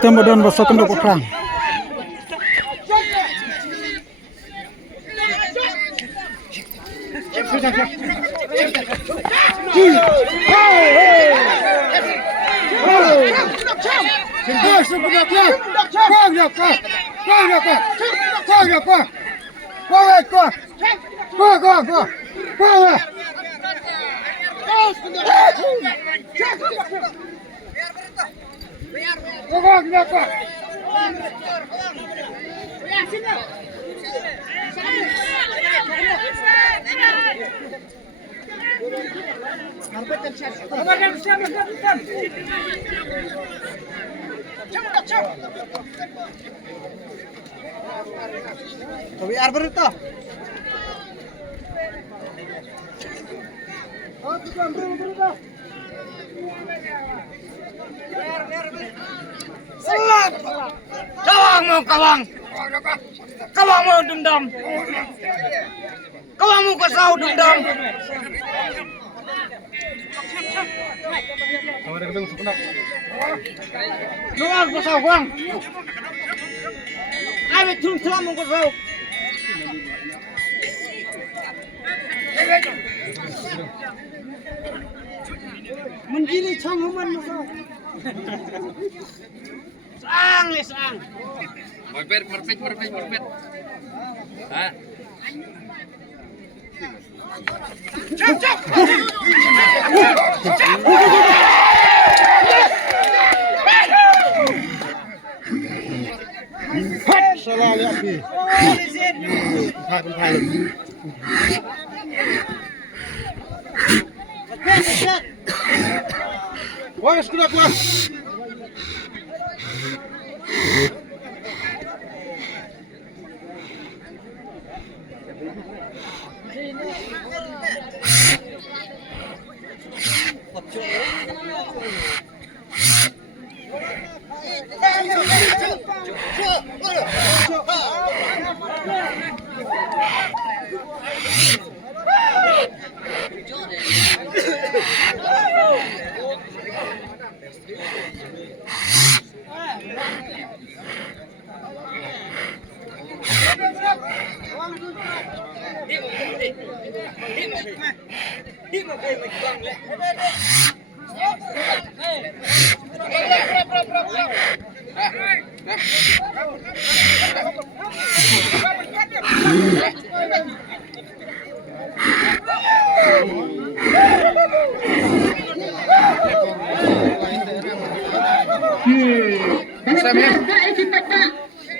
Kemudian besok untuk perang. Biar berita. Selat. Kawang mau kawang. Kawang mau dendam. Kawang mau kesau dendam. Nuang kesau kawang. Ayo turun mau kesau. Menjadi cangguman musuh. Sang. Merpet. Ah. Cep. Salah lihat ni. Hai. Wah, sudah kuat.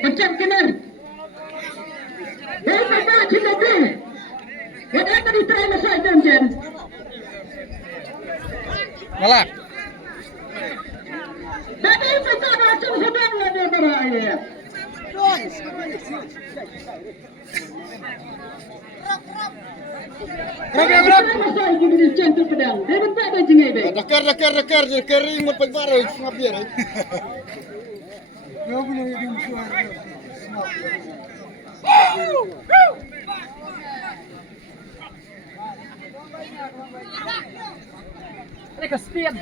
Macam kenar. Dari mana kita beri? Yang akan diterima saja Jen. Malah. Dari kita macam sedang ada beraya. Berap. Saya ini cantik pedang. Dia bentak baju ngebe. Dakar kering mau pagbaray ngabiar. Yo boleh yung Ini kesepian.